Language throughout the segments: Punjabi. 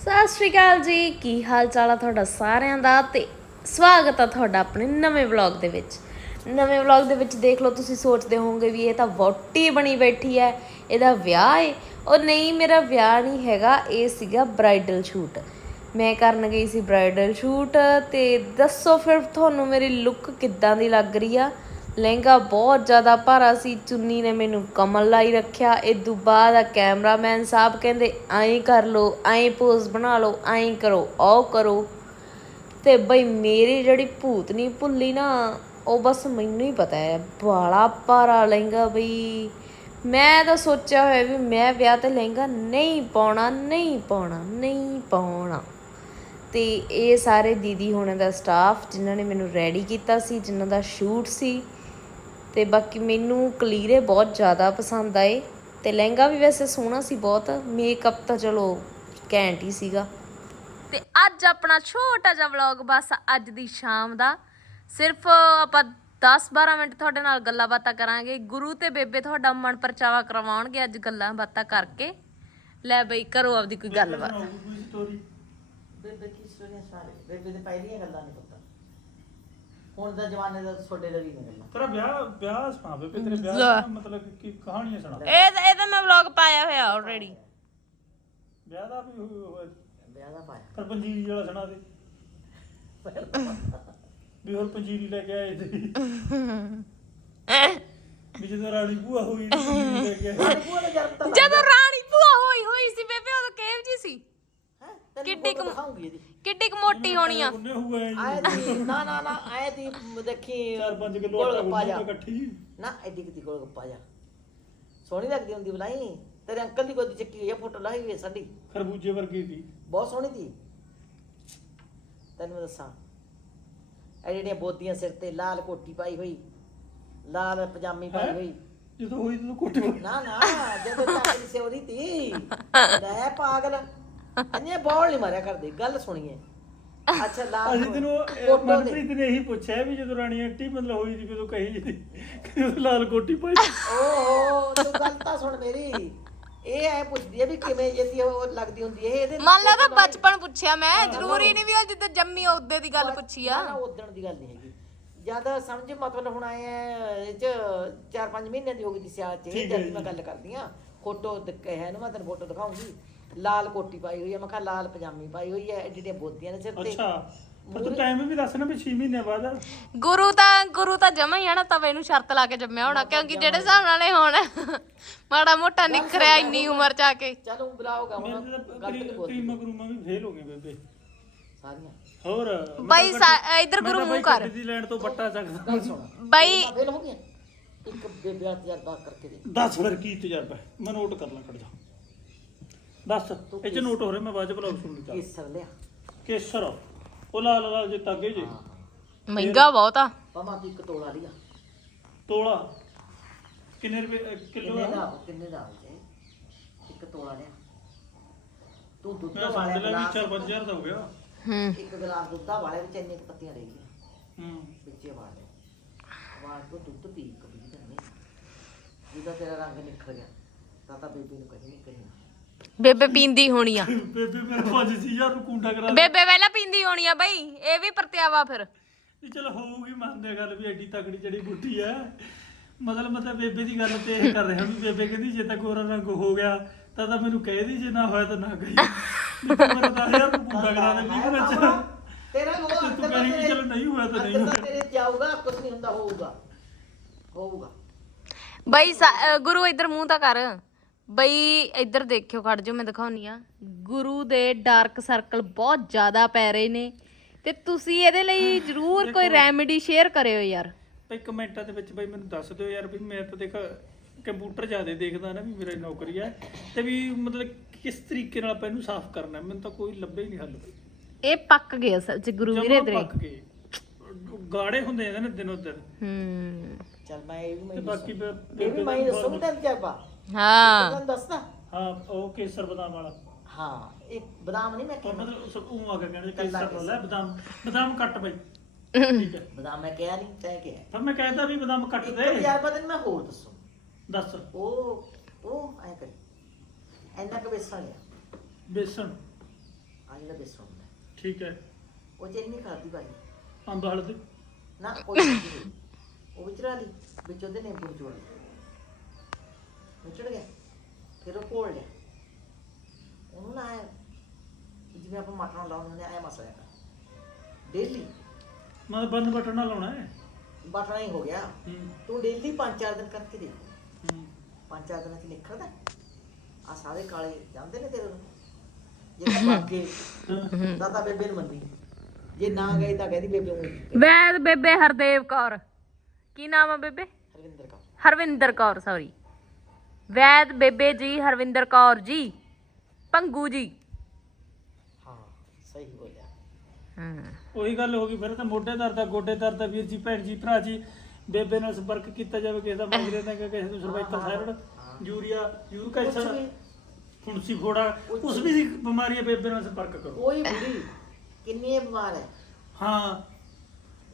ਸਤਿ ਸ਼੍ਰੀ ਅਕਾਲ ਜੀ। ਕੀ ਹਾਲ ਚਾਲ ਆ ਤੁਹਾਡਾ ਸਾਰਿਆਂ ਦਾ? ਤੇ ਸਵਾਗਤ ਆ ਤੁਹਾਡਾ ਆਪਣੇ ਨਵੇਂ ਵਲੌਗ ਦੇ ਵਿੱਚ। ਨਵੇਂ ਵਲੌਗ ਦੇ ਵਿੱਚ ਦੇਖ ਲਓ, ਤੁਸੀਂ ਸੋਚਦੇ ਹੋਵੋਗੇ ਵੀ ਇਹ ਤਾਂ ਵੋਟੀ ਬਣੀ ਬੈਠੀ ਹੈ, ਇਹਦਾ ਵਿਆਹ ਏ। ਉਹ ਨਹੀਂ, ਮੇਰਾ ਵਿਆਹ ਨਹੀਂ ਹੈਗਾ, ਇਹ ਸੀਗਾ ਬ੍ਰਾਈਡਲ ਸ਼ੂਟ ਮੈਂ ਕਰਨ ਗਈ ਸੀ ਬ੍ਰਾਈਡਲ ਸ਼ੂਟ ਤੇ ਦੱਸੋ ਫਿਰ ਤੁਹਾਨੂੰ ਮੇਰੀ ਲੁੱਕ ਕਿੱਦਾਂ ਦੀ ਲੱਗ ਰਹੀ ਆ? ਲਹਿੰਗਾ ਬਹੁਤ ਜ਼ਿਆਦਾ ਭਾਰਾ ਸੀ, ਚੁੰਨੀ ਨੇ ਮੈਨੂੰ ਕਮਲ ਲਾਈ ਰੱਖਿਆ। ਇਹ ਤੋਂ ਬਾਅਦ ਆ ਕੈਮਰਾਮੈਨ ਸਾਹਿਬ ਕਹਿੰਦੇ, ਐਂ ਕਰ ਲਓ, ਐਂ ਪੋਜ਼ ਬਣਾ ਲਓ, ਐਂ ਕਰੋ ਉਹ ਕਰੋ। ਤੇ ਬਈ ਮੇਰੀ ਜਿਹੜੀ ਭੂਤ ਨਹੀਂ ਭੁੱਲੀ ਨਾ, ਉਹ ਬਸ ਮੈਨੂੰ ਹੀ ਪਤਾ ਹੈ, ਬਾਲਾ ਭਾਰਾ ਲਹਿੰਗਾ ਬਈ। ਮੈਂ ਤਾਂ ਸੋਚਿਆ ਹੋਇਆ ਵੀ ਮੈਂ ਵਿਆਹ ਤੇ ਲਹਿੰਗਾ ਨਹੀਂ ਪਾਉਣਾ ਨਹੀਂ ਪਾਉਣਾ ਨਹੀਂ ਪਾਉਣਾ। ਤੇ ਇਹ ਸਾਰੇ ਦੀਦੀ ਹੋਣੇ ਦਾ ਸਟਾਫ ਜਿਨ੍ਹਾਂ ਨੇ ਮੈਨੂੰ ਰੈਡੀ ਕੀਤਾ ਸੀ, ਜਿਨ੍ਹਾਂ ਦਾ ਸ਼ੂਟ ਸੀ ਤੇ ਬਾਕੀ ਮੈਨੂੰ ਕਲੀਰੇ ਬਹੁਤ ਜ਼ਿਆਦਾ ਪਸੰਦ ਆਏ ਤੇ ਲਹਿੰਗਾ ਵੀ ਵੈਸੇ ਸੋਹਣਾ ਸੀ ਬਹੁਤ ਮੇਕਅਪ ਤਾਂ ਚਲੋ ਘੈਂਟ ਹੀ ਸੀਗਾ। ਤੇ ਅੱਜ ਆਪਣਾ ਛੋਟਾ ਜਿਹਾ ਵਲੌਗ ਬਸ ਅੱਜ ਦੀ ਸ਼ਾਮ ਦਾ। ਸਿਰਫ ਆਪਾਂ 10-12 ਮਿੰਟ ਤੁਹਾਡੇ ਨਾਲ ਗੱਲਾਂ ਬਾਤਾਂ ਕਰਾਂਗੇ। ਗੁਰੂ ਤੇ ਬੇਬੇ ਤੁਹਾਡਾ ਮਨ ਪਰਚਾਵਾ ਕਰਵਾਉਣਗੇ ਅੱਜ ਗੱਲਾਂ ਬਾਤਾਂ ਕਰਕੇ। ਲੈ ਬਈ ਕਰੋ ਆਪਦੀ ਕੋਈ ਗੱਲਬਾਤ। ਬੇਬੇ ਕੀ ਸੋਹਣੀਆਂ ਸਾਰੇ? ਬੇਬੇ ਦੇ ਪਹਿਲੀਆਂ ਗੱਲਾਂ ਪਤਾ ਹੁਣ ਦਾ ਜ਼ਮਾਨੇ ਦਾ ਤੁਹਾਡੇ ਦਾ ਵੀ ਨਹੀਂ ਗੱਲਾਂ ਤੇਰਾ ਵਿਆਹ ਵਿਆਹ ਸੁਣਾ ਬੇਬੇ ਤੇਰੇ ਵਿਆਹ ਲੈ। ਦਾ ਮਤਲਬ ਕੀ ਕਹਾਣੀਆਂ ਸੁਣਾ। ਇਹ ਇਹ ਤਾਂ ਮੈਂ ਵਲੌਗ ਪਾਇਆ ਹੋਇਆ ਆਲਰੇਡੀ ਵਿਆਹ ਦਾ ਵੀ ਹੋਇਆ ਹੋਇਆ। ਵਿਆਹ ਦਾ ਪਾਇਆ। ਪਰ ਪੰਜੀਰੀ ਵਾਲਾ ਸੁਣਾ ਦੇ। ਵੀ ਹੋਰ ਪੰਜੀਰੀ ਲੈ ਕੇ ਆਏ ਤੇ ਵੀ ਜਦੋਂ ਰਾਣੀ ਭੂਆ ਹੋਈ ਤੇ ਪੰਜੀਰੀ ਲੈ ਕੇ ਆਏ। ਭੂਆ ਨੇ ਜਨਮ ਤਾਂ ਜਦੋਂ ਰਾਣੀ ਭੂਆ ਹੋਈ ਹੋਈ ਸੀ ਬੇਬੇ ਉਦੋਂ ਕਿਹੋ ਜੀ ਸੀ। ਕਿੱਡੀ ਕੁ- ਦਿਖਾਉਂਗੀ ਇਹਦੀ। ਕਿੱਡੀ ਕੁ ਮੋਟੀ ਹੋਣੀ ਆ। ਉਹਨੇ ਹੋਇਆ ਜੀ ਆਏ ਦੀ ਨਾ ਨਾ ਨਾ ਆਏ ਦੀ ਦੇਖੀ 4-5 ਕਿਲੋ ਗੋਲ ਆਟਾ ਗੱਪਾ ਜਾ। ਇਕੱਠੀ ਨਾ ਐਡੀ ਕਿਤੇ ਗੋਲ ਗੱਪਾ ਜਾ। ਸੋਹਣੀ ਲੱਗਦੀ ਹੁੰਦੀ ਬਲਾਈ ਤੇਰੇ ਅੰਕਲ ਦੀ ਗੋਦੀ ਚੱਕੀ ਹੋਈ ਆ ਫੋਟੋ ਲਾਈ ਹੋਈ ਹੈ ਸਾਡੀ। ਖਰਬੂਜੇ ਵਰਗੀ ਸੀ। ਬਹੁਤ ਸੋਹਣੀ ਸੀ। ਤੈਨੂੰ ਮੈਂ ਦੱਸਾਂ ਇਹ ਜਿਹੜੀਆਂ ਬੋਦੀਆਂ ਸਿਰ ਤੇ ਲਾਲ ਕੋਟੀ ਪਾਈ ਹੋਈ ਲਾਲ ਪਜਾਮੀ ਪਾਈ? ਹੋਈ। ਜਦੋਂ ਹੋਈ ਤਦੋਂ ਕੋਟੇ ਨਾ ਨਾ ਜਦੋਂ ਤੱਕ ਦੀ ਸਿਉਰੀ ਤੀ। ਲੈ ਪਾਗਲ। ਅੰਨੇ ਬੋਲ ਨਹੀਂ ਮਾਰਿਆ ਕਰਦੇ ਗੱਲ ਸੁਣੀਏ। ਅੱਛਾ ਲਾਲ ਅਸੀਂ ਤੈਨੂੰ ਇਹ ਫੋਟੋ ਦੇ। ਮਨਪ੍ਰੀਤ ਨੇ ਇਹੀ ਪੁੱਛਿਆ ਵੀ ਜਦੋਂ ਰਾਣੀ ਆਂਟੀ ਮਤਲਬ ਹੋਈ ਸੀ ਜਦੋਂ ਕਹੀ ਜੀ ਕਿ ਉਹ ਲਾਲ ਕੋਟੀ ਪਾਈ ਓਹੋ ਤੂੰ ਗੱਲ ਤਾਂ ਸੁਣ ਮੇਰੀ। ਇਹ ਐ ਪੁੱਛਦੀ ਹੈ ਵੀ ਕਿਵੇਂ ਜਿਹਦੀ ਉਹ ਲੱਗਦੀ ਹੁੰਦੀ ਹੈ ਇਹਦੇ ਮੰਨ ਲਾ ਤਾਂ ਬਚਪਨ ਪੁੱਛਿਆ ਮੈਂ ਜ਼ਰੂਰੀ ਨਹੀਂ ਵੀ ਉਹ ਜਿੱਦਾਂ ਜੰਮੀ ਆ ਉਦੋਂ ਦੀ ਗੱਲ ਪੁੱਛੀ ਆ। ਨਾ ਉਦਣ ਦੀ ਗੱਲ ਨਹੀਂ ਹੈਗੀ। ਜ਼ਿਆਦਾ ਸਮਝ ਮਤਲਬ ਹੁਣ ਆਏ ਆ ਇਹ ਚ 4-5 ਮਹੀਨੇ ਦੀ ਹੋ ਗਈ ਸੀ ਸਿਆਲ ਚ ਜਦ ਮੈਂ ਗੱਲ ਕਰਦੀ ਆ ਫੋਟੋ ਦਿਖੇ ਹੈ ਨਾ ਮੈਂ ਤੈਨੂੰ ਫੋਟੋ ਦਿਖਾਉਂਗੀ। ਲਾਲ ਕੋਟੀ ਪਾਈ ਹੋਈ ਹੈ ਮੈਂ ਕਿਹਾ ਲਾਲ ਪਜਾਮੀ ਪਾਈ ਹੋਈ ਹੈ ਜਿਹੜੀਆਂ ਬੋਦੀਆਂ ਨੇ ਸਿਰ ਤੇ। ਅੱਛਾ ਪਰ ਤੂੰ ਟਾਈਮ ਵੀ ਦੱਸ ਨਾ ਵੀ 6 ਮਹੀਨੇ ਬਾਅਦ। ਆ। ਗੁਰੂ ਤਾਂ ਗੁਰੂ ਤਾਂ ਜਮਾ ਹੀ ਆ ਨਾ ਤਵੇ ਨੂੰ ਸ਼ਰਤ ਲਾ ਕੇ ਜੰਮਿਆ ਹੋਣਾ ਕਿਉਂਕਿ ਜਿਹੜੇ ਹਿਸਾਬ ਨਾਲ ਇਹ ਹੁਣ ਮਾੜਾ ਮੋਟਾ ਨਿਖਰਿਆ ਇੰਨੀ ਉਮਰ ਚ ਆ ਕੇ। ਚਲੋ ਬੁਲਾਓਗਾ ਹੁਣ ਮੇਰੇ ਤਾਂ ਗਲਤ ਨਹੀਂ ਬੋਲਦੀ ਕਰੀਮਾ ਕਰੂਮਾ ਵੀ ਫੇਲ ਹੋ ਗਏ ਬੇਬੇ। ਸਾਰੀਆਂ। ਹੋਰ? ਬਾਈ ਸਾ- ਇੱਧਰ ਗੁਰੂ ਮੂੰਹ ਕਰ। ਦੀ ਲੈਣ ਤੋਂ ਬੱਟਾ ਚੱਕਦਾ। ਗੱਲ ਸੁਣ। ਬਾਈ ਫੇਲ ਹੋ ਗਿਆ ਇੱਕ ਬੇਬੇ ਦਾ ਤਜਰਬਾ ਕਰਕੇ ਦੇ। 10 ਵਾਰ ਕੀ ਤਜਰਬਾ ਹੈ? ਮੈਂ ਨੋਟ ਕਰ ਲਾਂ ਖੜ ਜਾ। ਦੱਸ ਇਹ ਚ ਨੋਟ ਹੋ ਰਿਹਾ ਮੈਂ ਬਾਅਦ ਚ ਬਲੌਗ ਸੁਣ ਲਈ ਕੇਸਰ ਲਿਆ? ਕੇਸਰ। ਉਹ ਲਾਲ ਲਾਲ ਜੇ ਤਾਗੇ ਜੇ ਮਹਿੰਗਾ ਬਹੁਤ ਆ। ਪਮਾ ਤੂੰ ਇੱਕ ਤੋਲਾ ਲਿਆ। ਤੋਲਾ। ਕਿੰਨੇ ਰੁਪਏ ਕਿਲੋ ਕਿੰਨੇ? ਦਾ ਕਿੰਨੇ ਦਾ ਹੋ ਇੱਕ ਤੋਲਾ ਲਿਆ। ਤੂੰ ਦੁੱਧ ਵਾਲੇ ਲਿਆ ਵੀ ਗਲਾਸ 4-5000 ਦਾ ਹੋ ਗਿਆ। ਹੂੰ। ਇੱਕ ਗਲਾਸ ਦੁੱਧ ਵਾਲੇ ਵਿੱਚ ਇੰਨੇ ਕੁ ਪੱਤੀਆਂ ਰਹਿ ਗਈਆਂ ਹੂੰ। ਵਿੱਚੇ ਵਾਲ ਦੇ ਵਾਲ ਤੋਂ ਦੁੱਧ ਪੀ ਕਬੀ ਕਰਨੀ। ਜਿਹਦਾ ਤੇਰਾ ਰੰਗ ਨਿਖਰ ਗਿਆ। ਤਾਂ ਤਾਂ ਬੇਬੀ ਨੂੰ ਕਹੀ ਨਹੀਂ ਕਹੀ ਬੇਬੇ ਪੀਂਦੀ ਹੋਣੀ ਆ। ਬੇਬੇ ਮੇਰਾ 5000 ਨੂੰ ਕੁੰਡਾ ਕਰਾ ਦੇ। ਬੇਬੇ ਪਹਿਲਾਂ ਪੀਂਦੀ ਹੋਣੀ ਆ ਬਾਈ ਇਹ ਵੀ ਪਰਤਿਆਵਾ ਫਿਰ। ਵੀ ਚਲ ਹੋਊਗੀ ਮੰਨਦੇ ਆ ਗੱਲ ਵੀ ਐਡੀ ਤਕੜੀ ਜਿਹੜੀ ਬੁੱਢੀ ਐ ਮਤਲਬ ਮੈਂ ਤਾਂ ਬੇਬੇ ਦੀ ਗੱਲ ਤੇ ਇਹ ਕਰ ਰਿਹਾ ਵੀ ਬੇਬੇ ਕਹਿੰਦੀ ਜੇ ਤਾਂ ਗੋਰਾ ਰੰਗ ਹੋ ਗਿਆ ਤਾਂ ਤਾਂ ਮੈਨੂੰ ਕਹਿ ਦੀ ਜੇ ਨਾ ਹੋਇਆ ਤਾਂ ਨਾ ਕਹੀ। ਮੇਰਾ 10000 ਨੂੰ ਕੁੰਡਾ ਕਰਾ ਦੇ ਵਿੱਚ ਤੇਰਾ ਉਹ ਤੇ ਚਲੋ ਨਹੀਂ ਹੋਇਆ ਤਾਂ ਨਹੀਂ ਹੋਇਆ। ਤੇਰੇ ਜਾਊਗਾ ਕੁਝ ਨਹੀਂ ਹੁੰਦਾ ਹੋਊਗਾ। ਹੋਊਗਾ। ਬਾਈ ਗੁਰੂ ਇੱਧਰ ਮੂੰਹ ਤਾਂ ਕਰ। ਬਈ ਇੱਧਰ ਦੇਖਿਓ ਖੜ ਜਾਓ ਮੈਂ ਦਿਖਾਉਣੀ ਆ। ਗੁਰੂ ਦੇ ਡਾਰਕ ਸਰਕਲ ਬਹੁਤ ਜ਼ਿਆਦਾ ਪੈ ਰਹੇ ਨੇ ਤੇ ਤੁਸੀਂ ਇਹਦੇ ਲਈ ਜ਼ਰੂਰ ਕੋਈ ਰੈਮੇਡੀ ਸ਼ੇਅਰ ਕਰਿਓ ਯਾਰ। ਭਾਈ ਕਮੈਂਟਾਂ ਦੇ ਵਿੱਚ ਬਈ ਮੈਨੂੰ ਦੱਸ ਦਿਓ ਯਾਰ ਵੀ ਮੈਂ ਤਾਂ ਦੇਖ ਕੰਪਿਊਟਰ ਜ਼ਿਆਦਾ ਦੇਖਦਾ ਨਾ ਵੀ ਮੇਰਾ ਨੌਕਰੀ ਹੈ ਤੇ ਵੀ ਮਤਲਬ ਕਿਸ ਤਰੀਕੇ ਨਾਲ ਆਪਾਂ ਇਹਨੂੰ ਸਾਫ਼ ਕਰਨਾ ਹੈ, ਮੈਨੂੰ ਤਾਂ ਕੋਈ ਲੱਭੇ ਹੀ ਨਹੀਂ ਹੱਲ। ਇਹ ਪੱਕ ਗਏ ਅਸਲ ਚ ਗੁਰੂ ਵੀਰੇ ਜਮਾਂ ਪੱਕ ਗਏ। ਗਾੜੇ ਹੁੰਦੇ ਜਾਂਦੇ ਨੇ ਦਿਨੋਂ ਦਿਨ। ਹੂੰ। ਚੱਲ ਮੈਂ ਇਹ ਵੀ ਤੇ ਮੈਂ ਬਾਕੀ ਫਿਰ ਇਹ ਵੀ ਮੈਂ ਦੱਸੂ ਤੈਨੂੰ ਤਜਰਬਾ ਹਾਂ। ਤੈਨੂੰ ਦੱਸਦਾ? ਹਾਂ ਉਹ ਕੇਸਰ ਬਦਾਮ ਵਾਲਾ। ਹਾਂ ਇਹ ਬਦਾਮ ਨਹੀਂ ਮੈਂ ਉਹ ਕਹਿੰਦਾ ਮਤਲਬ ਸਭ ਉਹ ਆ ਗਿਆ ਕਹਿੰਦੇ ਕੇਸਰ ਲੈ ਬਦਾਮ ਬਦਾਮ ਕੱਟ ਬਈ। ਠੀਕ ਹੈ। ਬਦਾਮ ਮੈਂ ਕਿਹਾ ਨਹੀਂ ਤੈਂ ਕਿਹਾ। ਫਿਰ ਮੈਂ ਕਹਿੰਦਾ ਵੀ ਬਦਾਮ ਕੱਟ ਇੱਕ ਦੇ। ਯਾਰ ਬਦਨ ਮੈਂ ਹੋਰ ਦੱਸੂ। ਦੱਸ। ਉਹ ਉਹ ਐ ਕਰੀ। ਐਨਾ ਕੁ ਬੇਸਣ ਲਿਆ। ਬੇਸਣ। ਜਿਹੜਾ ਬੇਸਣ ਹੁੰਦਾ। ਹੈ। ਠੀਕ ਹੈ। ਉਹ ਚ ਇੰਨੀ ਖਾਦੀ ਭਾਜੀ ਅੰਬ ਹਲਦੀ। ਨਾ ਕੋਈ ਚੀਜ਼ ਨਹੀਂ। ਉਹ ਵਿਚਰਾ ਲਈ। ਵਿੱਚ ਉਹਦੇ ਨਿੰਬੂ ਨਿਚੋੜ ਲਿਆ ਵਿਚੜ ਗਿਆ ਫਿਰ ਉਹ ਘੋਲ ਲਿਆ ਉਹਨੂੰ ਨਾ ਐਂ ਜਿਵੇਂ ਆਪਾਂ ਮਟਰਾਂ ਲਾਉਂਦੇ ਨੇ ਐ ਮਸਲਿਆ ਕਰ ਡੇਲੀ ਮੈਂ ਬੰਦ ਬਟਨ ਨਾਲ ਲਾਉਣਾ ਹੈ ਬਟਣਾ ਹੀ ਹੋ ਗਿਆ ਹੂੰ ਤੂੰ ਡੇਲੀ ਪੰਜ ਚਾਰ ਦਿਨ ਕਰਕੇ ਦੇਖ ਹੂੰ ਪੰਜ ਚਾਰ ਦਿਨਾਂ ਚ ਨਿਖਰਦਾ ਆ ਸਾਰੇ ਕਾਲੇ ਜਾਂਦੇ ਨੇ ਤੇਰੇ ਨੂੰ ਜੇ ਤਾਂ ਬਾਗੇ ਦਾਦਾ ਬੇਬੇ ਨੂੰ ਮੰਨੀ ਜੇ ਨਾ ਗਏ ਤਾਂ ਕਹਿੰਦੀ ਬੇਬੇ ਨੂੰ ਵੈਦ ਬੇਬੇ ਹਰਦੇਵ ਕੌਰ ਕੀ ਨਾਮ ਆ ਬੇਬੇ? ਹਰਵਿੰਦਰ ਕਾ ਹਰਵਿੰਦਰ ਕੌਰ ਸੌਰੀ ਵੈਦ ਬੇਬੇ ਜੀ ਹਰਵਿੰਦਰ ਕੌਰ ਜੀ ਪੰਗੂ ਜੀ। ਹਾਂ ਸਹੀ ਬੋਲਿਆ। ਹੂੰ। ਉਹੀ ਗੱਲ ਹੋ ਗਈ ਫਿਰ ਤਾਂ ਮੋਢੇ ਦਰਦ ਦਾ ਗੋਡੇ ਦਰਦ ਦਾ ਵੀਰ ਜੀ ਭੈਣ ਜੀ ਭਰਾ ਜੀ ਬੇਬੇ ਨਾਲ ਸੰਪਰਕ ਕੀਤਾ ਜਾਵੇ ਕਿਸੇ ਦਾ ਮਾਈਗ੍ਰੇਨ ਦਾ ਕਿਸੇ ਨੂੰ ਸਰਵਾਈਕਲ ਥਾਇਰੋਇਡ ਯੂਰੀਆ ਯੂਰਿਕ ਕੁਛ ਐਸਿਡ ਵੀ। ਫੁੰਸੀ ਫੋੜਾ ਉਸ ਵੀ ਦੀ ਬਿਮਾਰੀ ਹੈ ਬੇਬੇ ਨਾਲ ਸੰਪਰਕ ਕਰੋ। ਕੋਈ ਬੁੜੀ ਕਿੰਨੀ ਇਹ ਬਿਮਾਰ ਹੈ। ਹਾਂ।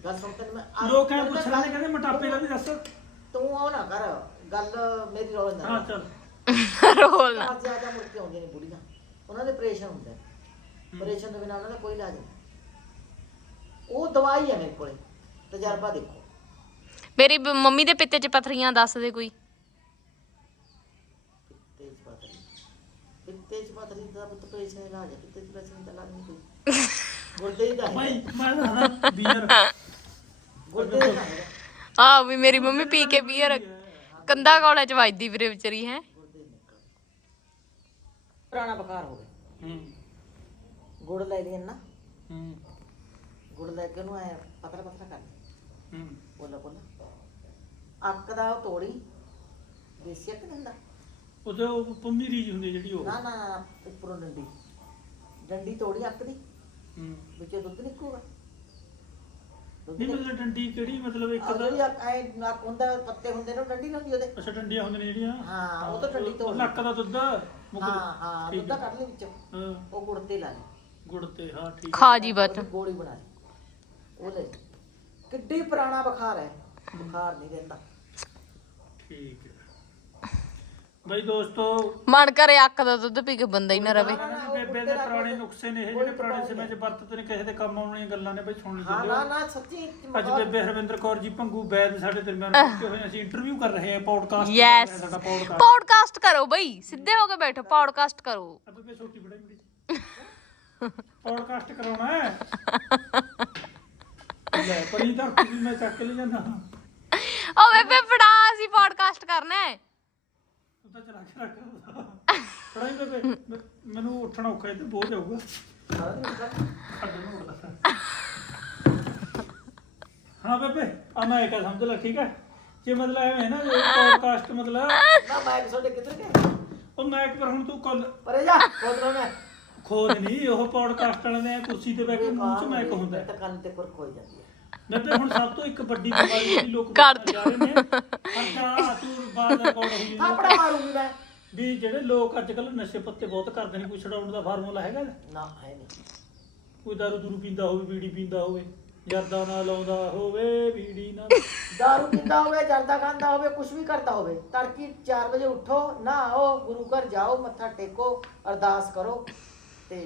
ਗੱਲ ਸੁਣ ਤੈਨੂੰ ਮੈਂ ਅੱਜ- ਲੋਕ ਐ ਤੈਨੂੰ ਮੈਂ ਪੁੱਛ ਰਹੇ ਨੇ ਕਹਿੰਦੇ ਮੋਟਾਪੇ ਦਾ ਵੀ ਦੱਸ। ਤੂੰ ਉਹ ਨਾ ਕਰ। ਗੱਲ ਮੇਰੀ ਰੋਲ ਨਾ ਹਾਂ ਚੱਲ। ਰੋਲ। ਨਾ ਬਹੁਤ ਜ਼ਿਆਦਾ ਮੁੜ ਕੇ ਆਉਂਦੀਆਂ ਨੇ ਬੁੜੀਆਂ। ਉਹਨਾਂ ਦੇ ਆਪਰੇਸ਼ਨ ਹੁੰਦਾ ਹੈ। ਆਪਰੇਸ਼ਨ ਤੋਂ ਬਿਨਾਂ ਉਹਨਾਂ ਦਾ ਕੋਈ ਇਲਾਜ ਨਹੀਂ। ਉਹ ਦਵਾਈ ਹੈ ਮੇਰੇ ਕੋਲੇ। ਤਜਰਬਾ ਦੇਖੋ। ਮੇਰੀ ਬ- ਮੰਮੀ ਦੇ ਪਿੱਤੇ 'ਚ ਪਥਰੀਆਂ ਦੱਸ ਦੇ ਕੋਈ। ਪਿੱਤੇ ਚ ਪਤਰੀ ਪਿੱਤੇ ਚ ਪਤਰੀ ਦਾ ਪੁੱਤ ਆਪਰੇਸ਼ਨ ਦਾ ਇਲਾਜ ਹੈ ਪਿੱਤੇ ਚ ਆਪਰੇਸ਼ਨ ਦਾ ਇਲਾਜ ਨਹੀਂ ਕੋਈ। ਗੁਰਦੇ ਹੀ ਦਾ ਹੈ ਭਾਈ ਮੈਂ ਦੱਸਦਾ ਬੀਅਰ। ਗੁਰਦੇ ਦਾ ਹੈ ਆ। ਵੀ ਮੇਰੀ ਮੰਮੀ ਪੀ ਕੇ ਬੀਅਰ। ਕੰਦਾ ਕੋਲੇ ਚ ਵੱਜਦੀ ਵੀਰੇ ਵਿਚਾਰੀ ਹੈ। ਪੁਰਾਣਾ ਬੁਖਾਰ ਹੋ ਗਿਆ। ਹੂੰ। ਗੁੜ ਲੈ ਲਿਆ ਨਾ ਹੂੰ। ਗੁੜ ਲੈ ਕੇ ਉਹਨੂੰ ਐ ਪਤਲਾ ਪਤਲਾ ਕਰ ਹੂੰ। ਬੋਲਾ ਬੋਲਾ। ਅੱਕ ਦਾ ਉਹ ਤੋੜੀ। ਦੇਸੀ ਅੱਕ ਦਿੰਦਾ ਉਹਦੇ ਉਹ ਪੰਮੀ ਰੀਜ ਹੁੰਦੀ ਜਿਹੜੀ ਉਹ। ਨਾ ਨਾ ਨਾ ਉੱਪਰੋਂ ਡੰਡੀ। ਡੰਡੀ ਤੋੜੀ ਅੱਕ ਦੀ। ਹੂੰ। ਵਿੱਚੋਂ ਦੁੱਧ ਨਿਕੂਗਾ ਨਹੀਂ ਮਤਲਬ ਡੰਡੀ ਕਿਹੜੀ ਮਤਲਬ ਇੱਕ ਦਾ ਜਿਹੜੀ ਐ ਨੱਕ ਹੁੰਦਾ ਪੱਤੇ ਹੁੰਦੇ ਨੇ ਉਹ ਡੰਡੀ ਨਾ ਹੁੰਦੀ। ਉਹਦੇ ਅੱਛਾ ਡੰਡੀਆਂ ਹੁੰਦੀਆਂ ਨੇ ਜਿਹੜੀਆਂ? ਹਾਂ, ਉਹ ਤਾਂ ਡੰਡੀ ਤੋੜ ਨੱਕ ਦਾ ਦੁੱਧ ਮੁੱਕ- ਹਾਂ ਹਾਂ ਦੁੱਧਾ। ਕੱਢ ਲੈ ਵਿੱਚੋਂ। ਹਾਂ। ਉਹ ਗੁੜ ਤੇ ਲਾ ਲੈ ਗੁੜ ਤੇ ਹਾਂ ਠੀਕ। ਖਾ ਜੀ ਬਤ ਉਹਦੀ ਗੋਲੀ ਬਣਾ ਲਈ। ਉਹ ਲੈ ਕਿੱਡੀ ਪੁਰਾਣਾ ਬੁਖਾਰ ਹੈ। ਬੁਖਾਰ ਨਹੀਂ ਰਹਿੰਦਾ। ਠੀਕ ਬਈ ਦੋਸਤੋ ਮਨ ਕਰੇ ਅੱਕ ਦਾ ਦੁੱਧ ਪੀ ਕੇ ਬੰਦਾ ਹੀ ਨਾ ਰਵੇ। ਉਹ ਬੇਬੇ ਦੇ ਪੁਰਾਣੇ ਨੁਕਸੇ ਨੇ ਇਹ ਜਿਹੜੇ ਪੁਰਾਣੇ ਸਮੇਂ 'ਚ ਵਰਤਦੇ ਨੇ ਕਿਸੇ ਦੇ ਕੰਮ ਆਉਣ ਵਾਲੀਆਂ ਗੱਲਾਂ ਨੇ ਬਈ ਸੁਣ ਹਾਂ ਨਾ ਲਿਓ ਨਾ ਸੱਚੀ ਅੱਜ ਬੇਬੇ ਹਰਵਿੰਦਰ ਕੌਰ ਜੀ ਭੰਗੂ ਬੈਦ ਸਾਡੇ ਦਰਮਿਆਨ ਪਹੁੰਚੇ ਹੋਏ। ਅਸੀਂ ਇੰਟਰਵਿਊ ਕਰ ਰਹੇ ਹਾਂ ਪੌਡਕਾਸਟ ਯੈਸ ਸਾਡਾ ਪੌਡਕਾਸਟ ਪੌਡਕਾਸਟ ਕਰੋ ਬਈ ਸਿੱਧੇ ਹੋ ਕੇ ਬੈਠੋ ਪੌਡਕਾਸਟ ਕਰੋ। ਆ ਬੇਬੇ ਛੋਟੀ ਬੜੀ ਮੇਰੀ ਪੌਡਕਾਸਟ ਕਰਾਉਣਾ ਹੈ? ਲੈ ਪਰੀ ਧਰਤੀ ਵੀ ਮੈਂ ਚੱਕ ਕੇ ਲੈ ਜਾਂਦਾ ਹਾਂ। ਓ ਬੇਬੇ ਫੜਾ ਅਸੀਂ ਪੌਡਕਾਸਟ ਕਰਨਾ ਹੈ। ਤੂੰ ਤਾਂ ਚਲਾ ਕੇ ਰੱਖ ਫੜਾਈ ਬੇਬੇ ਮੈਂ- ਮੈਨੂੰ ਉੱਠਣਾ ਔਖਾ ਹੈ ਤੇ ਬੋਝ ਆਊਗਾ। ਸਾਡੇ ਨੂੰ ਉੱਠਦਾ। ਹਾਂ ਬੇਬੇ ਆ ਮੈਂ ਇੱਕ ਸਮਝ ਲੈ ਠੀਕ ਹੈ? ਜੇ ਮਤਲਬ ਐਵੇਂ ਹੈ ਨਾ ਜੇ ਪੌਡਕਾਸਟ ਮਤਲਬ ਨਾ ਮਾਈਕ ਤੁਹਾਡੇ ਕਿੱਧਰ ਗਏ ਉਹ ਮੈਂ ਇੱਕ ਵਾਰ ਹੁਣ ਤੂੰ ਕੱਲ ਪਰੇ ਜਾ ਕੋਦਰੋਂ ਨੇ ਖੋਦ ਨਹੀਂ ਉਹ ਪੌਡਕਾਸਟ ਵਾਲੇ ਨੇ ਕੁਰਸੀ ਤੇ ਬੈਠ ਕੇ ਮੂੰਹ 'ਚ ਮੈਕ ਹੁੰਦਾ। ਹੈ। ਤਾਂ ਕੰਨ ਤੇ ਕੁਰ ਖੋਈ ਜਾਂਦੀ ਹੈ। ਬੇਬੇ ਹੁਣ ਸਭ ਤੋਂ ਇੱਕ ਵੱਡੀ ਬਿਮਾਰੀ ਜਿਹੜੀ ਲੋਕ ਕਰ ਜਾ ਰਹੇ ਨੇ ਖਰਚਾ ਤੂੰ ਥਾਪੜਾ ਮਾਰੂੰਗੀ ਮੈਂ। ਵੀ ਜਿਹੜੇ ਲੋਕ ਅੱਜ ਕੱਲ ਨਸ਼ੇ ਪੱਤੇ ਬਹੁਤ ਕਰਦੇ ਨੇ ਕੋਈ ਛਡਾਉਣ ਦਾ ਫਾਰਮੂਲਾ ਹੈਗਾ? ਇਹਦਾ? ਨਾ ਹੈ ਨਹੀਂ। ਕੋਈ ਦਾਰੂ ਦੂਰੂ ਪੀਂਦਾ ਹੋਵੇ ਬੀੜੀ ਪੀਂਦਾ ਹੋਵੇ ਜਰਦਾ ਨਾ ਲਾਉਂਦਾ ਹੋਵੇ ਬੀੜੀ ਨਾ ਦਾਰੂ ਪੀਂਦਾ ਹੋਵੇ ਜਰਦਾ ਖਾਂਦਾ ਹੋਵੇ ਕੁਝ ਵੀ ਕਰਦਾ ਹੋਵੇ ਤੜਕੀ 4 ਵਜੇ ਉੱਠੋ ਨਹਾਓ ਗੁਰੂ ਘਰ ਜਾਓ ਮੱਥਾ ਟੇਕੋ ਅਰਦਾਸ ਕਰੋ ਤੇ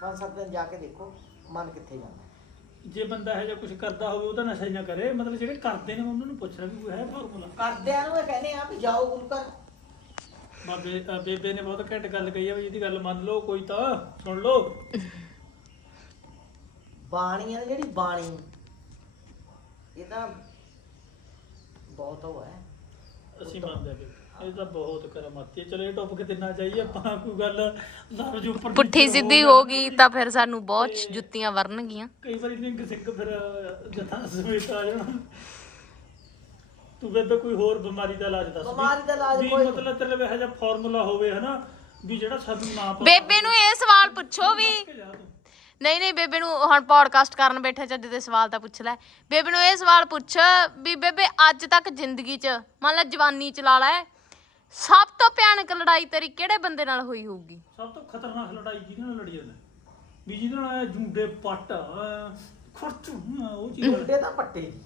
ਪੰਜ ਸੱਤ ਦਿਨ ਜਾ ਕੇ ਦੇਖੋ ਮਨ ਕਿੱਥੇ ਜਾਂਦਾ। ਜੇ ਬੰਦਾ ਇਹ ਜਿਹਾ ਕੁਝ ਕਰਦਾ ਹੋਵੇ ਉਹਦਾ ਨਸ਼ਾ ਹੀ ਨਾ ਕਰੇ। ਮਤਲਬ ਜਿਹੜੇ ਕਰਦੇ ਨੇ ਉਹਨਾਂ ਨੂੰ ਪੁੱਛਣਾ ਵੀ ਕੋਈ ਹੈ ਫਾਰਮੂਲਾ ਕਰਦਿਆਂ ਨੂੰ ਇਹ ਕਹਿੰਦੇ ਆ ਵੀ ਜਾਓ ਗੁਰੂ ਘਰ। ਬਾਬੇ ਅ, ਬੇਬੇ ਨੇ ਬਹੁਤ ਘੱਟ ਗੱਲ ਕਹੀ ਆ ਵੀ ਇਹਦੀ ਗੱਲ ਮੰਨ ਲਓ ਕੋਈ ਤਾਂ ਸੁਣ ਲਓ। ਬਾਣੀ ਹੈ ਜਿਹੜੀ ਬਾਣੀ ਇਹ ਤਾਂ ਬਹੁਤ ਉਹ ਹੈ। ਅਸੀਂ ਮੰਨਦੇ ਹਾਂ ਬੇਬੇ। ਇਹ ਤਾਂ ਬਹੁਤ ਕਰਮਾਤੀ ਚਲੋ ਇਹ ਟੌਪਿਕ ਤੇ ਨਾ ਜਾਈਏ ਆਪਾਂ ਕੋਈ ਗੱਲ ਲਫ਼ਜ਼ ਉੱਪਰ ਪੁੱਠੀ ਸਿੱਧੀ। ਹੋ ਗਈ ਤਾਂ ਫਿਰ ਸਾਨੂੰ ਬਹੁਤ ਜੁੱਤੀਆਂ ਵਰਨਗੀਆਂ। ਕਈ ਵਾਰੀ ਨਿੰਗ ਸਿੰਘ ਫਿਰ ਜਥਾ ਸਮੇਤ ਆ ਜਾਣਾ। ਤੂੰ ਬੇਬੇ ਕੋਈ ਹੋਰ ਬਿਮਾਰੀ ਦਾ ਇਲਾਜ ਦੱਸ ਬਿਮਾਰੀ ਦਾ ਇਲਾਜ ਕੋਈ। ਮਤਲਬ ਤੇਰੇ ਇਹ ਜਿਹਾ ਫਾਰਮੂਲਾ ਹੋਵੇ ਹਨਾ? ਵੀ ਜਿਹੜਾ ਸਾਨੂੰ ਨਾ ਪਤਾ ਬੇਬੇ ਨੂੰ ਇਹ ਸਵਾਲ ਪੁੱਛੋ ਵੀ। ਨਹੀਂ ਨਹੀਂ ਬੇਬੇ ਨੂੰ ਹੁਣ ਪੌਡਕਾਸਟ ਕਰਨ ਬੈਠੇ ਚੱਜ ਦੇ ਸਵਾਲ ਤਾਂ ਪੁੱਛ ਲੈ। ਬੇਬੇ ਨੂੰ ਇਹ ਸਵਾਲ ਪੁੱਛ ਵੀ ਬੇਬੇ ਅੱਜ ਤੱਕ ਜ਼ਿੰਦਗੀ 'ਚ ਮੰਨ ਲੈ ਜਵਾਨੀ ਚ ਲਾ ਲੈ ਸਭ ਤੋਂ ਭਿਆਨਕ ਲੜਾਈ ਤੇਰੀ ਕਿਹੜੇ ਬੰਦੇ ਨਾਲ ਹੋਈ ਹੋਊਗੀ? ਸਭ ਤੋਂ ਖਤਰਨਾਕ ਲੜਾਈ ਜਿਹਦੇ ਨਾਲ ਲੜੀ ਜਾਂਦਾ। ਵੀ ਜਿਹਦੇ ਨਾਲ ਜੂੰਡੇ ਪੱਟ ਖਰਚ ਉਹ ਚੀਜ਼। ਮੁੰਡੇ ਤਾਂ ਪੱਟੇ ਜੀ।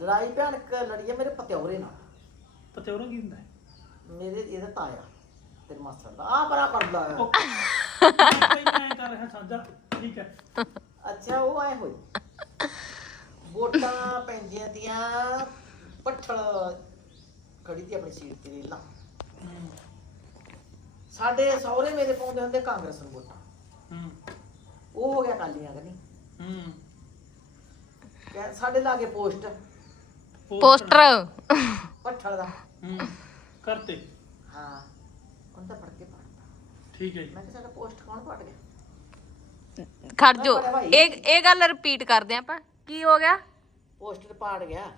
ਲੜਾਈ ਭਿਆਨਕ ਲੜੀ ਹੈ ਮੇਰੇ ਪਤਿਉਰੇ ਨਾਲ। ਪਤਾ ਉਹਨਾਂ ਕੀ ਹੁੰਦਾ? ਹੈ? ਮੇਰੇ ਇਹਦਾ ਤਾਇਆ ਤੇਰੇ ਮਾਸਟਰ ਦਾ। ਆ ਬੜਾ ਕਰਦਾ ਉਹ ਕਈ ਐਂ ਕਰ ਜਾ ਠੀਕ ਹੈ। ਅੱਛਾ ਉਹ ਆਏ ਹੋਏ ਵੋਟਾਂ ਪੈਂਦੀਆਂ ਤੀਆਂ ਪੱਠਲ ਖੜੀ ਤੀ ਆਪਣੀ ਸੀਟ ਤੇ ਰੀਲਾਂ ਸਾਡੇ ਸਹੁਰੇ ਮੇਰੇ ਪਾਉਂਦੇ ਹੁੰਦੇ ਕਾਂਗਰਸ ਨੂੰ ਵੋਟਾਂ। ਹੂੰ। ਉਹ ਹੋ ਗਿਆ ਕਾਲੀਆਂ ਕਨੀ ਹੂੰ। ਕਹਿ- ਸਾਡੇ ਲਾਗੇ ਪੋਸਟ। ਪੋਸਟਰ। ਪੱਠਲ ਦਾ। ਹੂੰ। ਕਰਤੇ। ਹਾਂ। ਉਹਨੂੰ ਤਾਂ ਫੜ ਕੇ ਪਾੜਤਾ ਠੀਕ ਹੈ ਜੀ। ਮੈਂ ਕਿਹਾ ਸਾਡਾ ਪੋਸਟ ਕੌਣ ਪੜ ਗਿਆ? ਖੜ ਜੋ ਇਹ ਇਹ ਗੱਲ ਰਿਪੀਟ ਕਰਦੇ ਆਪਾਂ। ਕੀ ਹੋ ਗਿਆ? ਪੋਸਟਰ ਪਾੜ ਗਿਆ।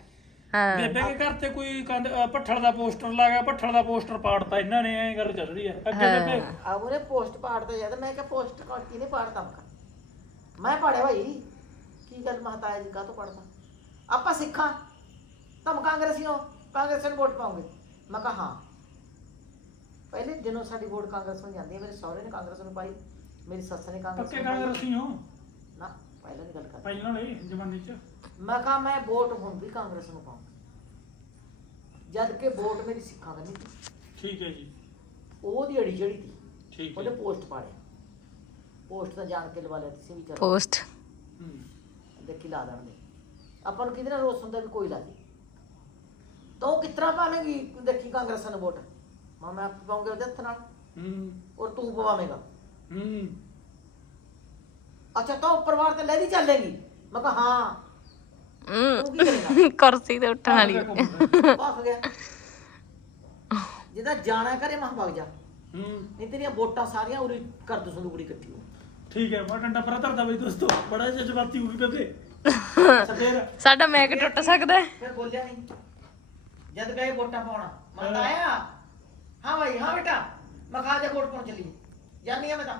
ਹਾਂ। ਬੇਬੇ ਦੇ ਘਰ ਤੇ ਕੋਈ ਕੰਧ ਭੱਠਲ ਦਾ ਪੋਸਟਰ ਲੱਗਾ ਭੱਠਲ ਦਾ ਪੋਸਟਰ ਪਾੜਤਾ ਇਹਨਾਂ ਨੇ ਐ ਗੱਲ ਚੱਲ ਰਹੀ ਹੈ। ਅੱਗੇ ਬੇਬੇ? ਆ ਉਹਨੇ ਪੋਸਟ ਪਾੜਦਾ ਜਦ ਮੈਂ ਕਿਹਾ ਪੋਸਟ ਕੌਣ ਕਿਹਨੇ ਪਾੜਤਾ ਮੈਂ ਪਾੜਿਆ ਭਾਈ। ਕੀ ਗੱਲ ਮਹਤਾਇਆ ਜੀ ਕਾਹਤੋਂ ਪੜਦਾ ਆਪਾਂ ਸਿੱਖਾਂ। ਤੁਮ ਕਾਂਗਰਸੀ ਹੋ ਕਾਂਗਰਸ ਨੂੰ ਵੋਟ ਪਾਉਂਗੇ। ਮੈਂ ਕਿਹਾ ਹਾਂ। ਪਹਿਲੇ ਦਿਨੋਂ ਸਾਡੀ ਵੋਟ ਕਾਂਗਰਸ ਨੂੰ ਜਾਂਦੀ ਹੈ ਮੇਰੇ ਸਹੁਰੇ ਨੇ ਕਾਂਗਰਸ ਨੂੰ ਪਾਈ ਮੇਰੀ ਸੱਸ ਨੇ ਕਾਂਗਰਸ ਪੱਕੇ ਨੂੰ ਪਾਈ। ਕਾਂਗਰਸੀ ਹੋ? ਨਾ ਪਹਿਲਾਂ ਦੀ ਗੱਲ ਕਰ। ਪਹਿਲਾਂ ਵਾਲੇ ਜ਼ਮਾਨੇ 'ਚ? ਮੈਂ ਕਿਹਾ ਮੈਂ ਵੋਟ ਹੁਣ ਵੀ ਕਾਂਗਰਸ ਨੂੰ ਪਾਉਂਗਾ ਜਦ ਕਿ ਵੋਟ ਮੇਰੀ ਸਿੱਖਾਂ ਦਾ ਨਹੀਂ ਸੀ। ਠੀਕ ਹੈ ਜੀ। ਉਹਦੀ ਅੜੀ ਜੜੀ ਸੀ। ਠੀਕ ਉਹਨੇ ਹੈ ਪੋਸਟ ਪਾੜਿਆ। ਪੋਸਟ ਤਾਂ ਜਾਣ ਕੇ ਲਵਾ ਲਿਆ ਤੁਸੀਂ ਵੀ ਚਲੋ। ਪੋਸਟ। ਹੂੰ। ਦੇਖੀ ਲਾ ਦੇਣਗੇ। ਆਪਾਂ ਨੂੰ ਕਿਹਦੇ ਨਾਲ ਰੋਸ ਹੁੰਦਾ ਵੀ ਕੋਈ ਲਾ ਦੇ ਤਾਂ ਉਹ ਕਿਤਨਾ ਪਾਵੇਂਗੀ? ਦੇਖੀ ਕਾਂਗਰਸ ਨੂੰ ਵੋਟ। ਮੈਂ ਮੈਂ ਆਪ ਪਾਉਂਗੇ ਉਹਦੇ ਹੱਥ ਨਾਲ। ਹੂੰ। ਔਰ ਤੂੰ ਪਵਾਵੇਂਗਾ। ਹੂੰ। ਅੱਛਾ ਤਾਂ ਪਰਿਵਾਰ ਤੇ ਲੈਦੀ ਚੱਲੇਗੀ। ਮੈਂ ਕਿਹਾ ਹਾਂ। ਕੁਰਸੀ ਤੇ ਉੱਠਣ ਵਾਲੀ। ਭੱਖ ਗਿਆ। ਜਿਹਦਾ ਜਾਣਾ ਕਰੇ ਮਹਾਂ ਭੱਗ ਜਾ। ਹੂੰ। ਨਹੀਂ ਤੇਰੀਆਂ ਵੋਟਾਂ ਸਾਰੀਆਂ ਉਰੀ ਕਰ ਦੋ ਸੰਦੂਕੜੀ ਇਕੱਠੀ ਹੋ। ਠੀਕ ਹੈ ਮੈਂ ਡੰਡਾ ਪਰਾ ਧਰਦਾ ਬਈ ਦੋਸਤੋ। ਬੜਾ ਜਜ਼ਬਾਤੀ ਹੋ ਗਈ ਬੇਬੇ। ਸਾਡਾ ਮੈਕ ਟੁੱਟ ਸਕਦਾ ਹੈ। ਫਿਰ ਬੋਲਿਆ ਨਹੀਂ। ਜਦ ਗਏ ਵੋਟਾਂ ਪਾਉਣਾ। ਮੈਂ ਤਾਂ ਆਇਆ? ਹਾਂ ਭਾਈ ਹਾਂ ਬੇਟਾ। ਮੈਂ ਖਾ ਜਾ ਵੋਟ ਪਾਉਣ ਚੱਲੀ ਜਾਨੀ ਆ ਮੈਂ ਤਾਂ।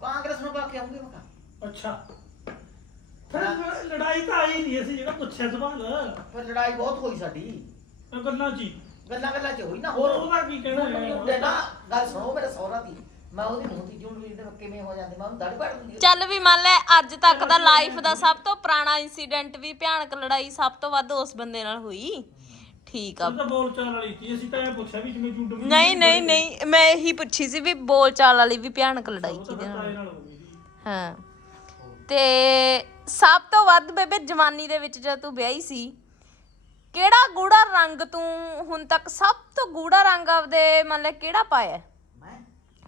ਕਾਂਗਰਸ ਨੂੰ ਪਾ ਕੇ ਆਉਂਗੀ ਮੈਂ ਕਿਹਾ। ਅੱਛਾ। ਫਿਰ ਲੜਾਈ ਤਾਂ ਆਈ ਨਹੀਂ ਅਸੀਂ ਜਿਹੜਾ ਪੁੱਛਿਆ ਸਵਾਲ। ਫਿਰ ਲੜਾਈ ਬਹੁਤ ਹੋਈ ਸਾਡੀ। ਇਹ ਗੱਲਾਂ ਜੀ ਗੱਲਾਂ ਗੱਲਾਂ ਚ ਹੋਈ ਨਾ। ਹੋਰ ਉਹਦਾ ਕੀ ਕਹਿਣਾ ਹੈ? ਮੁੰਡੇ ਨਾ ਗੱਲ ਸੁਣੋ ਮੇਰੇ ਸਹੁਰਾ ਦੀ ਮੈਂ ਉਹਦੀ ਨੂੰਹ ਦੀ ਜੁੰਡ ਵੀ ਤੇ ਕਿਵੇਂ ਹੋ ਜਾਂਦੀ। ਮੈਂ ਉਹਨੂੰ ਦਾੜੀ ਪੜ ਦਿੰਦੀ ਚੱਲ ਵੀ ਮੰਨ ਲੈ ਅੱਜ ਤੱਕ ਦਾ ਲਾਈਫ ਦਾ ਸਭ ਤੋਂ ਪੁਰਾਣਾ ਇਨਸੀਡੈਂਟ ਵੀ ਭਿਆਨਕ ਲੜਾਈ ਸਭ ਤੋਂ ਵੱਧ ਉਸ ਬੰਦੇ ਨਾਲ ਹੋਈ। ਠੀਕ ਆ। ਉਹ ਤਾਂ ਬੋਲ ਚਾਲ ਵਾਲੀ ਸੀ। ਅਸੀਂ ਤਾਂ ਇਹ ਪੁੱਛਿਆ ਵੀ ਜਿਵੇਂ ਝੁੰਡ ਨਹੀਂ ਨਹੀਂ ਨਹੀਂ ਮੈਂ ਇਹੀ ਪੁੱਛੀ ਸੀ ਵੀ ਬੋਲ ਚਾਲ ਵਾਲੀ ਵੀ ਭਿਆਨਕ ਲੜਾਈ ਕਿਹਦੇ ਨਾਲ ਤਾਏ ਨਾਲ ਹੋ ਗਈ ਸੀ। ਹਾਂ। ਤੇ ਸਭ ਤੋਂ ਵੱਧ ਬੇਬੇ ਜਵਾਨੀ ਦੇ ਵਿੱਚ ਜਦ ਤੂੰ ਵਿਆਹੀ ਸੀ ਕਿਹੜਾ ਗੂੜਾ ਰੰਗ ਤੂੰ ਹੁਣ ਤੱਕ ਸਭ ਤੋਂ ਗੂੜਾ ਰੰਗ ਆਪਦੇ ਮੰਨ ਲੈ ਕਿਹੜਾ ਪਾਇਆ? ਹੈ? ਮੈਂ?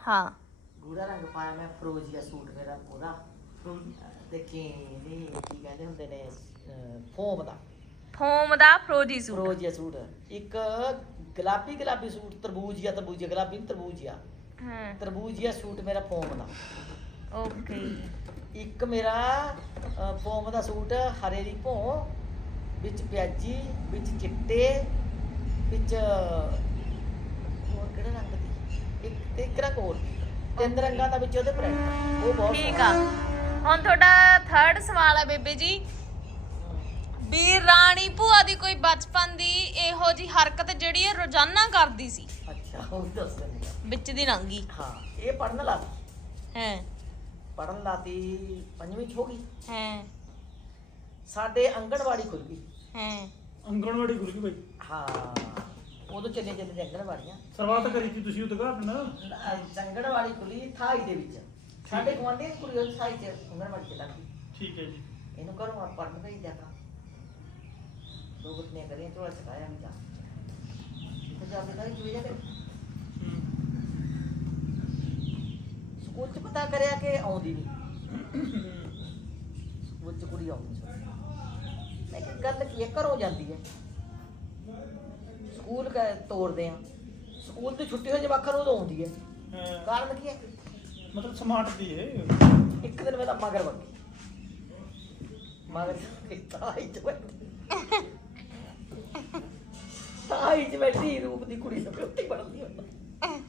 ਹਾਂ। ਗੂੜਾ ਰੰਗ ਪਾਇਆ ਮੈਂ ਫਰੋਜ਼ੀਆ ਸੂਟ ਮੇਰਾ ਪੂਰਾ। ਦੇਖੀ ਨਹੀਂ ਕੀ ਕਹਿੰਦੇ ਹੁੰਦੇ ਨੇ ਅਹ, ਫੋਮ ਦਾ। ਫੋਮ ਦਾ ਫਰੋਜੀ ਸੂਟ। ਫਰੋਜ਼ੀਆ ਸੂਟ। ਇੱਕ ਗੁਲਾਬੀ ਗੁਲਾਬੀ ਸੂਟ ਤਰਬੂਜੀਆ ਤਰਬੂਜੀਆ ਗੁਲਾਬੀ ਨਹੀਂ ਤਰਬੂਜੀਆ ਹਾਂ। ਤਰਬੂਜੀਆ ਸੂਟ ਮੇਰਾ ਫੋਮ ਦਾ। ਓਕੇ। ਇੱਕ ਮੇਰਾ ਫੋਮ ਦਾ ਸੂਟ ਹਰੇ ਦੀ ਭੋਂ ਵਿੱਚ ਪਿਆਜੀ ਵਿੱਚ ਚਿੱਟੇ ਵਿੱਚ ਹੋਰ ਕਿਹੜੇ ਰੰਗ ਦੀ? ਇੱਕ ਤੇ ਇੱਕ ਰੰਗ ਹੋਰ। ਤਿੰਨ ਰੰਗਾਂ ਦਾ ਵਿੱਚ ਉਹਦੇ ਪ੍ਰਿੰਟ ਉਹ ਬਹੁਤ ਠੀਕ ਆ। ਹੁਣ ਤੁਹਾਡਾ ਥਰਡ ਸਵਾਲ ਹੈ ਬੇਬੇ ਜੀ। ਵੀ ਰਾਣੀ ਭੂਆ ਦੀ ਕੋਈ ਬਚਪਨ ਦੀ ਇਹੋ ਜੀ ਹਰਕਤ ਜਿਹੜੀ ਇਹ ਰੋਜ਼ਾਨਾ ਕਰਦੀ ਸੀ? ਅੱਛਾ ਉਹ ਵੀ ਦੱਸ ਦਿੰਦੀ ਆ। ਵਿੱਚ ਦੀ ਲੰਗੀ ਹਾਂ ਇਹ ਪੜਨ ਲਾਤੀ ਹੈ। ਪੜਨ ਲਾਤੀ ਪੰਜਵੀਂ ਚ ਹੋ ਗਈ। ਹੈ। ਸਾਡੇ ਆਂਗਣਵਾੜੀ ਖੁੱਲ ਗਈ। ਹੈ। ਅੰਗਣਵਾੜੀ ਖੁੱਲ ਗਈ ਬਈ। ਹਾਂ ਉਦੋਂ ਚੱਲੇ ਚੱਲੇ ਦੇ ਆਂਗਣਵਾੜੀਆਂ ਸ਼ੁਰੂਆਤ ਕਰੀ ਸੀ ਤੁਸੀਂ ਉਦਘਾਟਨ। ਆਂਗਣਵਾੜੀ ਖੁੱਲੀ ਥਾਈ ਦੇ ਵਿੱਚ। ਸਾਡੇ ਗੁਆਂਢੀ ਦੀ ਕੁੜੀ ਉਹ ਥਾਈ ਚ ਆਂਗਣਵਾੜੀ ਚ ਲੱਗੀ ਠੀਕ ਹੈ ਜੀ। ਇਹਨੂੰ ਘਰੋਂ ਆ ਪੜਨ ਭੇਜ ਦਿਆ ਕਰ ਦੋ ਗੁੱਤਨੀਆਂ ਕਰੀਆਂ ਝੋਲਾ ਚਕਾਇਆ ਵੀ ਜਾ ਤੇ ਜਾ ਕੇ ਨਹੀਂ ਚੁਈ ਜਾ ਕੇ। ਹੂੰ। ਸਕੂਲ ਚ ਪਤਾ ਕਰਿਆ ਕਿ ਆਉਂਦੀ ਨਹੀਂ ਸਕੂਲ ਚ ਕੁੜੀ ਆਉਂਦੀ ਮੈਂ ਕਿਹਾ ਗੱਲ ਕੀ ਹੈ? ਘਰੋਂ ਜਾਂਦੀ ਹੈ। ਸਕੂਲ ਕ ਤੋੜਦੇ ਆ। ਸਕੂਲ ਦੀ ਛੁੱਟੀ ਹੋ ਜਵਾਖਾਂ ਨੂੰ ਉਦੋਂ ਆਉਂਦੀ ਹੈ। ਕਾਰਨ ਕੀ ਹੈ? ਮਤਲਬ ਸਮਾਰਟ ਦੀ ਹੈ ਇੱਕ ਦਿਨ ਮੇਰਾ ਮਗਰ ਵਗ ਮਗਰ ਚ ਬੈਠੀ। ਤਾਈ ਚ ਬੈਠੀ ਰੂਪ ਦੀ ਕੁੜੀ ਸਭ ਉੱਤੇ ਪੜਦੀ ਹੁੰਦਾ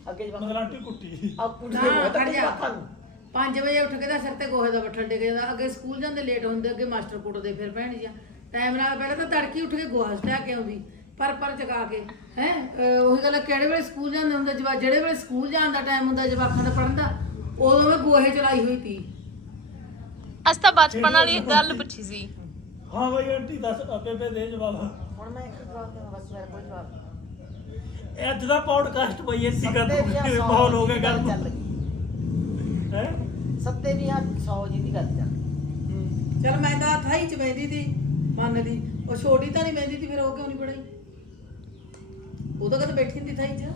ਅੱਗੇ ਜਵਾਖਾਂ ਮਤਲਬ ਆਂਟੀ ਕੁੱਟੀ। ਆ ਕੁੜੀ ਨਾ, ਦੇ ਬਹੁਤ ਖੜ ਜਾ। ਜਵਾਖਾਂ ਨੂੰ। 5 ਵਜੇ ਉੱਠ ਕੇ ਤਾਂ ਸਿਰ ਤੇ ਗੋਹੇ ਦਾ ਬੱਠਲ ਡਿੱਗ ਜਾਂਦਾ। ਅੱਗੇ ਸਕੂਲ ਜਾਂਦੇ ਲੇਟ ਹੁੰਦੇ ਅੱਗੇ ਮਾਸਟਰ ਕੁੱਟਦੇ ਫਿਰ ਭੈਣ ਜੀ ਟਾਈਮ ਨਾਲ ਪਹਿਲਾਂ ਤਾਂ ਤੜਕੀ ਉੱਠ ਕੇ ਗੋਹਾ ਸਟਾ ਕੇ ਆਉਂਦੀ ਪਰ ਪਰ ਚਕਾ ਕੇ। ਹੈ? ਉਹੀ ਗੱਲ ਆ, ਕਿਹੜੇ ਵੇਲੇ ਸਕੂਲ ਜਾਂਦੇ ਹੁੰਦੇ ਜਵਾ ਜਿਹੜੇ ਵੇਲੇ ਸਕੂਲ ਜਾਣ ਦਾ ਟਾਈਮ ਹੁੰਦਾ ਜਵਾਕਾਂ ਦਾ ਪੜਨ ਦਾ ਉਦੋਂ ਮੈਂ ਗੋਹੇ ਚਲਾਈ ਹੋਈ ਤੀ। ਅਸ ਤਾਂ ਬਚਪਨ ਵਾਲੀ ਗੱਲ ਪੁੱਛੀ ਸੀ। ਹਾਂ ਬਈ ਆਂਟੀ ਦੱਸ ਆਪੇ ਪੇ ਦੇ ਜਵਾਬ। ਹੁਣ ਮੈਂ ਇੱਕ ਜਵਾਬ ਦੇਵਾਂ ਬਸ ਮੇਰਾ ਕੋਈ ਜਵਾਬ ਨਹੀਂ ਇਹ ਅੱਜ ਦਾ ਪੌਡਕਾਸਟ ਬਈ ਇੱਥੇ ਕਰ ਸੱਤੇ ਦੀਆਂ ਸੌ ਮਾਹੌਲ ਹੋ ਗਿਆ ਗੱਲ ਚੱਲ ਗਈ। ਹੈ? ਸੱਤੇ ਨਹੀਂ ਆ 100 ਜੀ ਦੀ ਗੱਲ ਚੱਲ ਚਲ ਮੈਂ ਤਾਂ ਥਾਈ ਚ ਬੈਂਦੀ ਸੀ ਮੰਨਦੀ ਉਹ ਛੋਟੀ ਤਾਂ ਨਹੀਂ ਬੈਂਦੀ ਸੀ ਫਿਰ ਉਹ ਕਿਉਂ ਨਹੀਂ ਪੜਾਈ ਉਹ ਤਾਂ ਕਦੇ ਬੈਠੀ ਨਹੀਂ ਥਾਈ ਚ।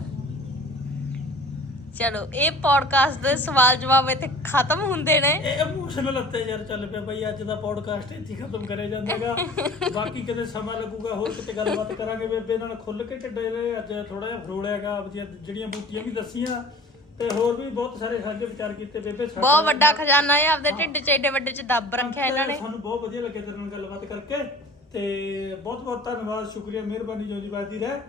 ਚਲੋ ਇਹ ਪੋਡਕਾਸਟ ਦੇ ਸਵਾਲ ਜਵਾਬ ਇੱਥੇ ਖਤਮ ਹੁੰਦੇ ਨੇ। ਇਹ ਇਮੋਸ਼ਨਲ ਅਤਿਆਚਾਰ ਚੱਲ ਪਿਆ ਬਈ ਅੱਜ ਦਾ ਪੋਡਕਾਸਟ ਇੱਥੇ ਖਤਮ ਕਰਿਆ ਜਾਂਦਾਗਾ। ਬਾਕੀ ਕਿਤੇ ਸਮਾਂ ਲੱਗੂਗਾ ਹੋਰ ਕਿਤੇ ਗੱਲਬਾਤ ਕਰਾਂਗੇ ਬੇਬੇ ਨਾਲ। ਖੁੱਲ ਕੇ ਢਿੱਡੇ ਦੇ ਅੱਜ ਥੋੜਾ ਜਿਹਾ ਫਰੋੜਿਆਗਾ ਆਪਦੀਆਂ ਜਿਹੜੀਆਂ ਬੂਟੀਆਂ ਵੀ ਦੱਸੀਆਂ ਤੇ ਹੋਰ ਵੀ ਬਹੁਤ ਸਾਰੇ ਸਾਂਝੇ ਵਿਚਾਰ ਕੀਤੇ ਬੇਬੇ ਸਾਡੇ ਬਹੁਤ ਵੱਡਾ ਖਜ਼ਾਨਾ ਹੈ ਆਪਦੇ ਢਿੱਡ 'ਚ ਏਡੇ ਵੱਡੇ 'ਚ ਦੱਬ ਰੱਖਿਆ ਇਹਨਾਂ ਨੇ। ਸਾਨੂੰ ਬਹੁਤ ਵਧੀਆ ਲੱਗਿਆ ਤੇਰੇ ਨਾਲ ਗੱਲਬਾਤ ਕਰਕੇ। ਤੇ ਬਹੁਤ ਬਹੁਤ ਧੰਨਵਾਦ ਸ਼ੁਕਰੀਆ ਮਿਹਰਬਾਨੀ ਜਿਉਂਦੀ ਬਾਦੀ ਰਹਿ।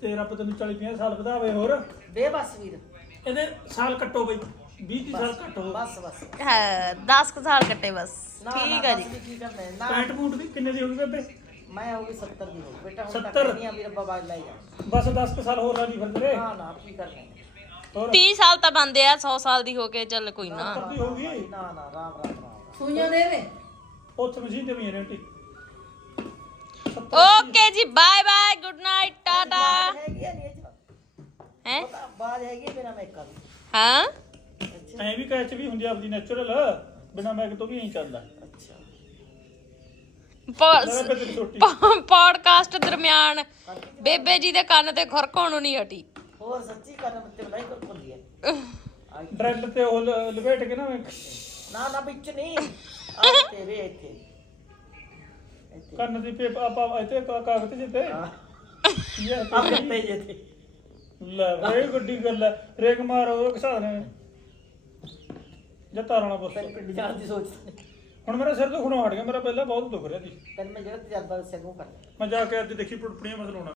ਤੇ ਰੱਬ ਤੈਨੂੰ 40 50 ਸਾਲ ਵਧਾਵੇ ਹੋਰ। ਬੇਬਸ ਵੀਰ। ਇਹਦੇ ਸਾਲ ਕੱਟੋ ਬਈ 20 30 ਸਾਲ ਕੱਟੋ। ਬਸ ਬਸ। ਹਾਂ 10 ਕੁ ਸਾਲ ਕੱਟੇ ਬਸ। ਨਾ ਠੀਕ ਬਸ ਜੀ। ਵੀ ਕੀ ਕਰਨਾ ਹੈ? ਨਾ ਪੈਂਟ ਬੂਟ ਦੀ ਕਿੰਨੇ ਦੀ ਹੋਊਗੀ ਬੇਬੇ? ਮੈਂ ਹੋ ਗਈ 70 ਦੀ ਹੋ ਗਈ। ਬੇਟਾ ਹੁਣ ਤੱਕ 70? ਨਹੀਂ ਆ ਵੀਰ ਬਾਬਾ ਲੈ ਜਾ ਬਸ 10 ਕੁ ਸਾਲ ਹੋਰ ਰਾਜੀ ਫਿਰ ਤੇਰੇ ਨਾ ਨਾ ਕੀ ਕਰਨਾ ਹੈ? ਹੋਰ? 30 ਸਾਲ ਤਾਂ ਬੰਦੇ ਆ 100 ਸਾਲ ਦੀ ਹੋ ਕੇ ਚੱਲ ਕੋਈ ਨਾ। 70 ਦੀ ਹੋਊਗੀ ਨਾ ਨਾ ਰਾਮ ਰਾਮ ਰਾਮ ਸੂਈਆਂ ਦੇ ਵੇ। ਉੱਥੇ ਮਸ਼ੀਨ ਤੇ ਵੀ ਰੈਂਟੀ। ਓਕੇ ਜੀ ਬਾਏ ਬਾਏ ਗੁੱਡ ਨਾਈਟ ਟਾਟਾ। ਹੈਗੀ ਆ ਨਹੀਂ ਇਹ ਚ ਹੈ? ਬਾਜ ਹੈਗੀ ਮੇਰਾ ਮੇਕਅਪ ਹਾਂ? ਐ ਵੀ ਕੈਚ ਵੀ ਹੁੰਦੀ ਆ ਆਪਦੀ ਨੈਚੁਰਲ ਬਿਨਾ ਮੈਕ ਤੋਂ ਵੀ ਐਂ ਚੱਲਦਾ। ਬੇਬੇ ਤੇਰੀ ਛੋਟੀ। ਪੋਡਕਾਸਟ ਦਰਮਿਆਨ ਬੇਬੇ ਜੀ ਦੇ ਕੰਨ ਤੇ ਖੁਰਕ ਹੋਣੋਂ ਨਹੀਂ ਹਟੀ। ਹੋਰ ਸੱਚੀ ਕਰਨ ਤੇ ਬਲਾਈ ਕਰ ਹੁੰਦੀ ਹੈ ਡਰੈਲ ਤੇ ਉਹ ਲ- ਲਪੇਟ ਕੇ ਨਾ ਮੈਂ ਨਾ ਨਾ ਵਿੱਚ ਨਹੀਂ। ਆ ਤੇਰੇ ਇੱਥੇ। ਕੰਨ ਦੀ ਪੇਪ ਆਪਾਂ ਇੱਥੇ ਕਾ- ਕਾਗਜ਼ ਜਿੱਤੇ। ਆ ਇਹ ਆ ਪੇ ਜੇ ਤੇ। ਲੈ ਬਈ ਗੱਡੀ ਗੱਲ ਹੈ ਰੇਕ ਮਾਰ ਉਹ ਕਿਸਾ ਨੇ ਜੱਤਾ ਰਾਣਾ ਬਸ। ਤੈਨੂੰ ਪਿੰਡ ਜਾਣ ਦੀ ਸੋਚ ਹੁਣ ਮੇਰਾ ਸਿਰ ਦੁਖਣੋਂ ਹਟ ਗਿਆ ਮੇਰਾ ਪਹਿਲਾਂ ਬਹੁਤ ਦੁਖ ਰਿਹਾ ਸੀ। ਤੈਨੂੰ ਮੈਂ ਜਿਹੜਾ ਤਜਰਬਾ ਦੱਸਿਆ ਉਹ ਕਰ ਮੈਂ ਜਾ ਕੇ ਅੱਜ ਦੇਖੀ ਪੁੜਪੜੀਆਂ ਮਸਲਾਉਣਾ